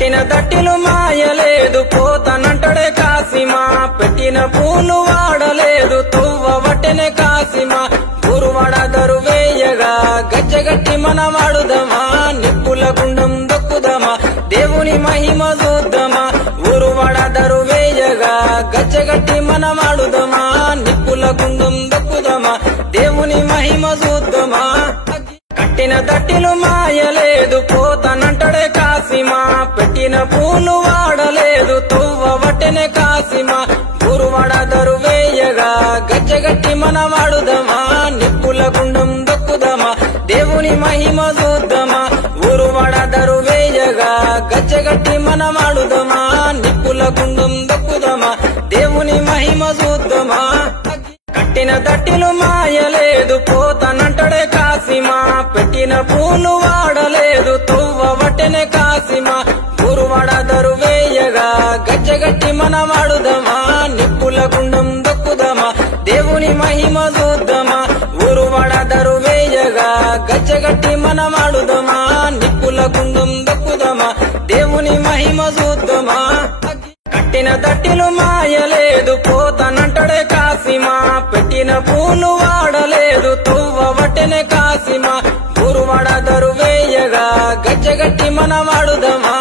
కట్టిన దట్టిలు మాయలేదు పోతనంటడే కాసిమా పెట్టిన పూలు వాడలేదు తొవ్వ వట్టెనే కాసిమా గురువాడ దరువేయగా గజ్జగట్టి మన వాడుదమా నిప్పుల గుండం దొక్కుదమా దేవుని మహిమ చూద్దామా గురువాడ దరువేయగా గజ్జగట్టి మన వాడుదమా నిప్పుల గుండం దొక్కుదమా దేవుని మహిమ చూద్దామా కట్టిన దట్టిలు మాయలేదు పోతనంటడే కాసిమా పెట్టిన పూలు వాడలేదు తొవ్వ వట్టెనే కాసిమా గురువాడ దరువేయగా గజ్జగట్టి మన వాడుదమా నిప్పుల గుండం దొక్కుదమా దేవుని మహిమ చూద్దామా గురువాడ దరువేయగా గజ్జగట్టి మన వాడుదమా నిప్పుల గుండం దొక్కుదమా దేవుని మహిమ చూద్దామా కట్టిన దట్టిలు మాయలేదు పోతనంటడే కాసిమా పెట్టిన పూలు వాడలేదు తొవ్వ వట్టెనే కాసిమా గురువాడ దరువేయగా గజ్జగట్టి మన వాడుదమా నిప్పుల గుండం దొక్కుదమా దేవుని మహిమ చూద్దామా గురువాడ దరువేయగా గజ్జగట్టి మన వాడుదమా నిప్పుల గుండం దొక్కుదమా దేవుని మహిమ చూద్దామా కట్టిన దట్టిలు మాయలేదు పోతనంటడే కాసిమా పెట్టిన పూలు వాడలేదు తొవ్వ వట్టెనే కాసిమా గురువాడ దరువేయగా గజ్జగట్టి మన వాడుదమా